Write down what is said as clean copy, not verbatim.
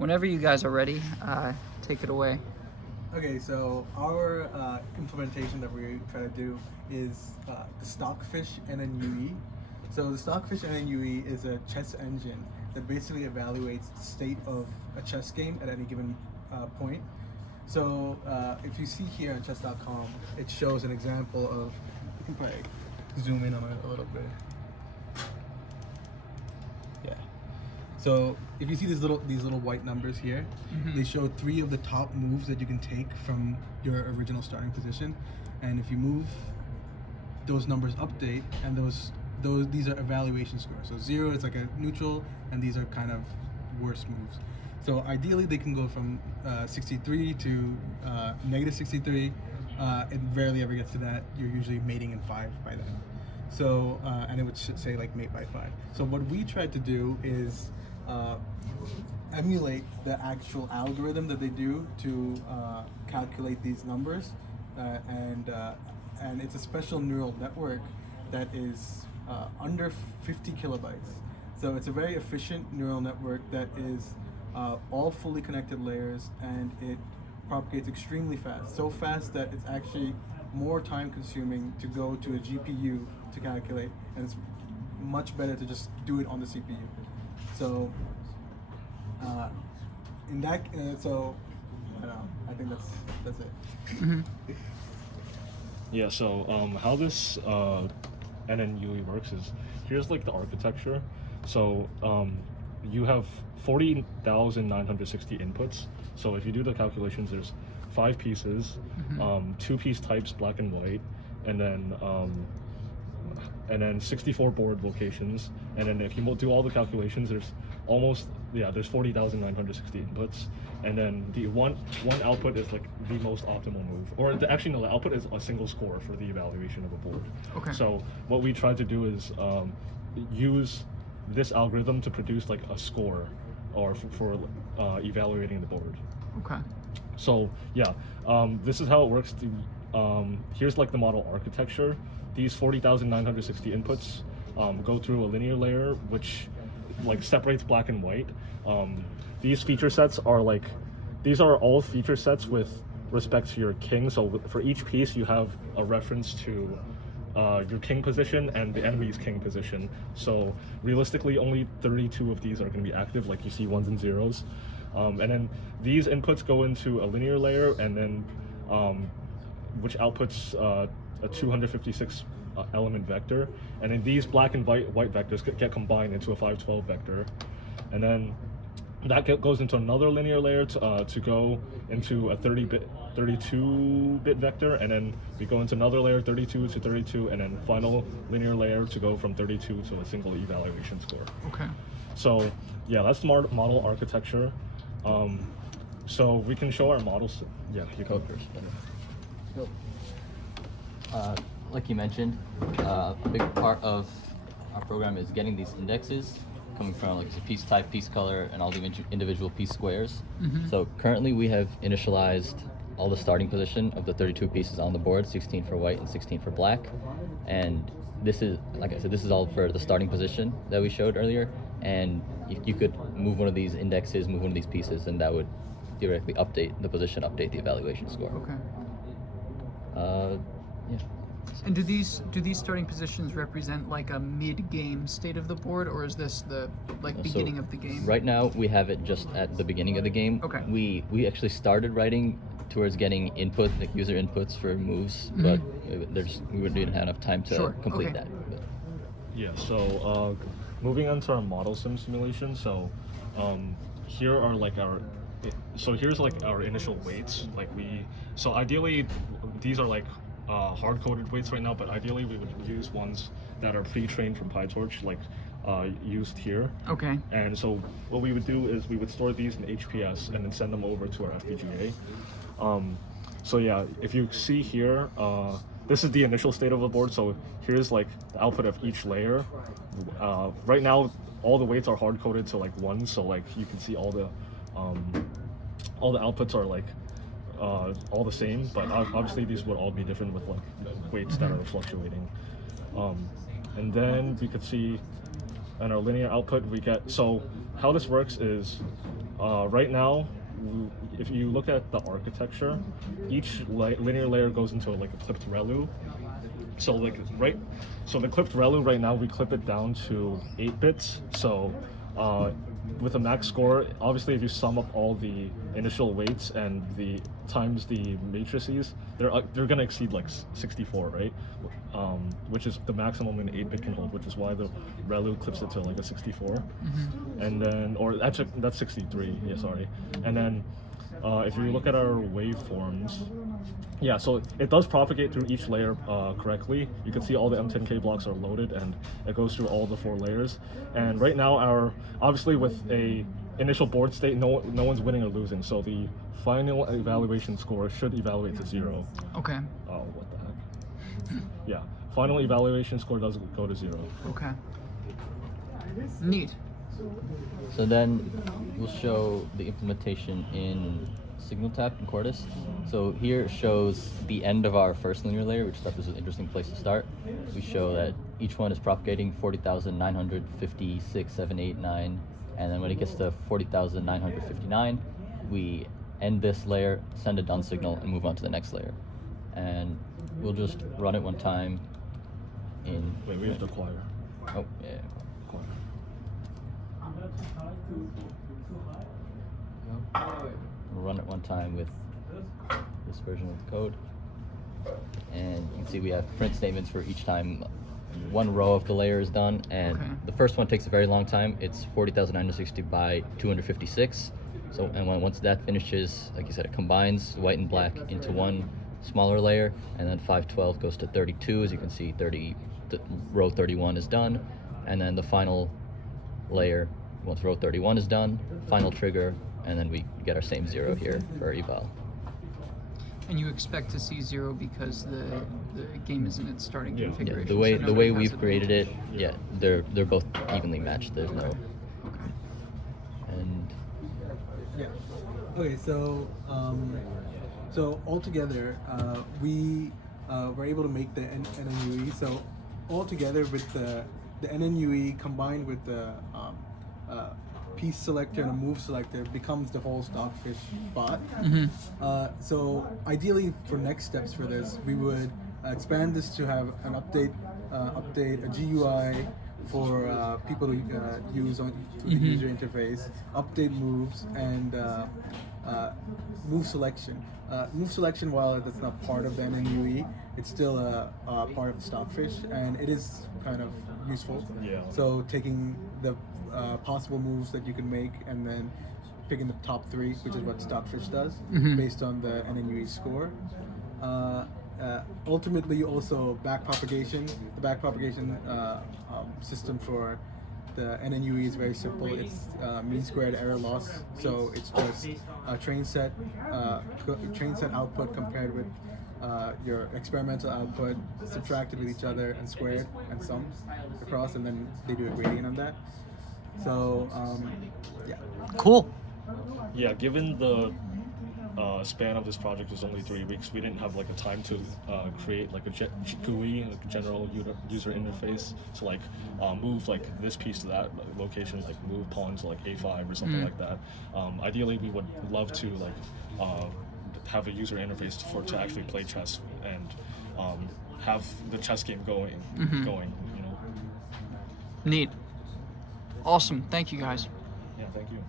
Whenever you guys are ready, take it away. Okay, so our implementation that we try to do is the Stockfish NNUE. So the Stockfish NNUE is a chess engine that basically evaluates the state of a chess game at any given point. So if you see here on chess.com, it shows an example of, you can probably zoom in on it a little bit. Yeah. So if you see these little white numbers here, they show 3 of the top moves that you can take from your original starting position, and if you move, those numbers update, and these are evaluation scores. So 0 is like a neutral, and these are kind of worse moves. So ideally, they can go from 63 to negative 63. It rarely ever gets to that. You're usually mating in 5 by then. So and it would say like mate by 5. So what we tried to do is emulate the actual algorithm that they do to calculate these numbers, and it's a special neural network that is under 50 kilobytes. So it's a very efficient neural network that is all fully connected layers, and it propagates extremely fast. So fast that it's actually more time consuming to go to a GPU to calculate, and it's much better to just do it on the CPU. So in that, so I don't know, I think that's it. Yeah, so how this NNUE works is, here's like the architecture. So you have 40,960 inputs. So if you do the calculations, there's 5 pieces, 2 piece types, black and white, and then 64 board locations. And then if you do all the calculations, there's 40,960 inputs. And then the one output is like the most optimal move, or the output is a single score for the evaluation of a board. Okay. So what we tried to do is use this algorithm to produce like a score, or for evaluating the board. Okay. So yeah, this is how it works. Here's like the model architecture. These 40,960 inputs go through a linear layer, which like separates black and white. These feature sets are these are all feature sets with respect to your king. So for each piece, you have a reference to your king position and the enemy's king position. So realistically, only 32 of these are going to be active, like you see 1s and 0s. And then these inputs go into a linear layer, and then which outputs a 256 element vector. And then these black and white vectors get combined into a 512 vector. And then that goes into another linear layer to go into a 32-bit vector, and then we go into another layer, 32 to 32, and then final linear layer to go from 32 to a single evaluation score. Okay. So yeah, that's the model architecture. So we can show our models. Yeah, you go first. Like you mentioned, a big part of our program is getting these indexes coming from like the piece type, piece color, and all the individual piece squares. So currently we have initialized all the starting position of the 32 pieces on the board, 16 for white and 16 for black. And this is, like I said, this is all for the starting position that we showed earlier. And you could move one of these indexes, move one of these pieces, and that would theoretically update the position, update the evaluation score. Okay. Yeah. And do these starting positions represent like a mid-game state of the board, or is this the beginning of the game? Right now we have it just at the beginning of the game. Okay. We actually started writing towards getting input, like user inputs for moves, but we didn't have enough time to complete that. But. Yeah. So moving on to our model sim simulation. So here are like here's like our initial weights. So ideally these are like hard-coded weights right now, but ideally we would use ones that are pre-trained from PyTorch, like used here. Okay. And so what we would do is we would store these in HPS and then send them over to our FPGA. So yeah, if you see here, this is the initial state of the board. So here's like the output of each layer. Right now, all the weights are hard-coded to like 1, so like you can see all the outputs are like all the same, but obviously these would all be different with like weights that are fluctuating. And then we could see in our linear output we get, so how this works is, right now, if you look at the architecture, each linear layer goes into like a clipped ReLU. So the clipped ReLU right now, we clip it down to 8 bits. So with a max score, obviously if you sum up all the initial weights and the times the matrices, they're gonna exceed like 64, right? Which is the maximum an 8-bit can hold, which is why the ReLU clips it to like a 64. And then, or actually that's 63, yeah, sorry. And then if you look at our waveforms, yeah, so it does propagate through each layer correctly. You can see all the M10K blocks are loaded and it goes through all the 4 layers. And right now, obviously with a initial board state, no one's winning or losing. So the final evaluation score should evaluate to 0. Okay. Oh, what the heck? Yeah, final evaluation score does go to 0. Okay. Neat. So then we'll show the implementation in SignalTap and Quartus. So here it shows the end of our first linear layer, which I thought was an interesting place to start. We show that each one is propagating 40,956, 7, 8, 9, and then when it gets to 40,959, we end this layer, send a done signal, and move on to the next layer. And we'll just run it one time in... Wait, we have to acquire. Oh, yeah. Acquire. We'll run it one time with this version of the code. And you can see we have print statements for each time one row of the layer is done. And the first one takes a very long time. It's 40,960 by 256. So, and once that finishes, like you said, it combines white and black into one smaller layer. And then 512 goes to 32. As you can see, row 31 is done. And then the final layer, once row 31 is done, final trigger, and then we get our same 0 here for our eval. And you expect to see 0 because the game is in its starting configuration. Yeah, so the way we've created it, yeah, they're both evenly matched. There's no. Okay. And Yeah. Okay, so so altogether, we were able to make the NNUE. So altogether, with the NNUE combined with the piece selector and a move selector, becomes the whole Stockfish bot. So ideally, for next steps for this, we would expand this to have an update, a GUI for people to use through the user interface, update moves, and move selection. Move selection, while that's not part of the NNUE, it's still a part of the Stockfish, and it is kind of useful. Yeah. So taking the possible moves that you can make and then picking the top 3, which is what Stockfish does, based on the NNUE score. Ultimately, also backpropagation. The backpropagation system for the NNUE is very simple. It's mean squared error loss. So it's just train set output compared with your experimental output, subtracted with each other and squared and summed across, and then they do a gradient on that. So yeah. Cool. Yeah, given the span of this project was only 3 weeks, we didn't have like a time to create like a GUI, like a general user interface, to like move like this piece to that location, like move pawn to like A5 or something like that. Ideally, we would love to like have a user interface to actually play chess and have the chess game going, you know. Neat. Awesome. Thank you guys. Yeah, thank you.